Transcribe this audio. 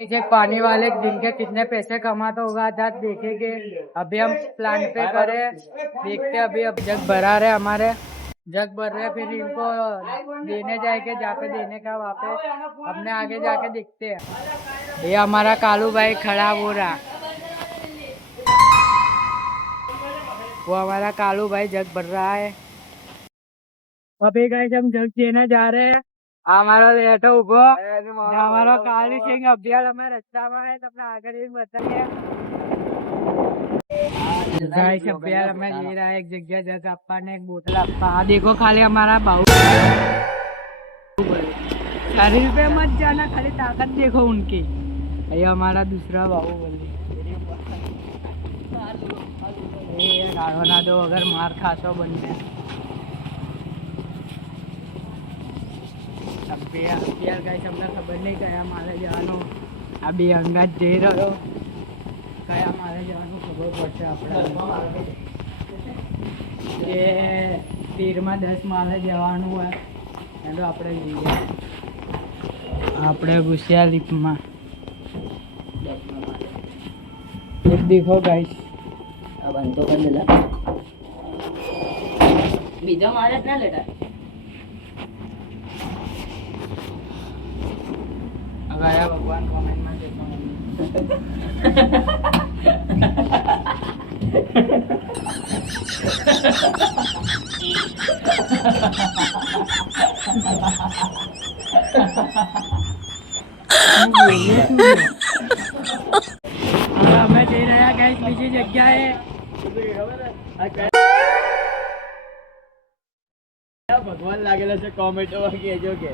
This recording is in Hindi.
एक पानी वाले दिन के कितने पैसे कमाता होगा आज देखेंगे। अभी हम प्लांट पे करे देखते। अभी जग भरा रहे हमारे, जग भर रहे, फिर इनको देने जाएंगे जहाँ पे देने का वहाँ पे अपने आगे जाके देखते हैं। ये हमारा कालू भाई खड़ा हो रहा, वो हमारा कालू भाई जग भर रहा है। अभी गाइस हम जग देने जा रहे हैं। हमारा लेटो उभो हमारा काली सिंह अभियान हमारे रस्ता में है, तो अपना आगे बताइए। गाइस अभियान हमें ले रहा है एक जगह, जग अपा ने एक बोतल अपा देखो खाली हमारा बाहु शरीर पे मत जाना, खाली ताकत देखो उनकी। ये हमारा दूसरा बाहुबली ना दो अगर मार खासो बनने। अभियान गाइस हमने खबर नहीं कया मारे जवानो अभी अंगत जई रह्यो, कया मारे जवानो खबर પડશે આપણે। ये તીરમાં 10 મારે જવાનું હોય એટલે આપણે જઈએ। આપણે ઘુસ્યા લીપમાં देखो गाइस अब अंतो कर देला बीजा मारे ना लेटा अब आया भगवान कमेंट में देखो हमें दे रहा गाइस बीजी जगह है। भगवान लागेला છે કોમેન્ટમાં કહેજો કે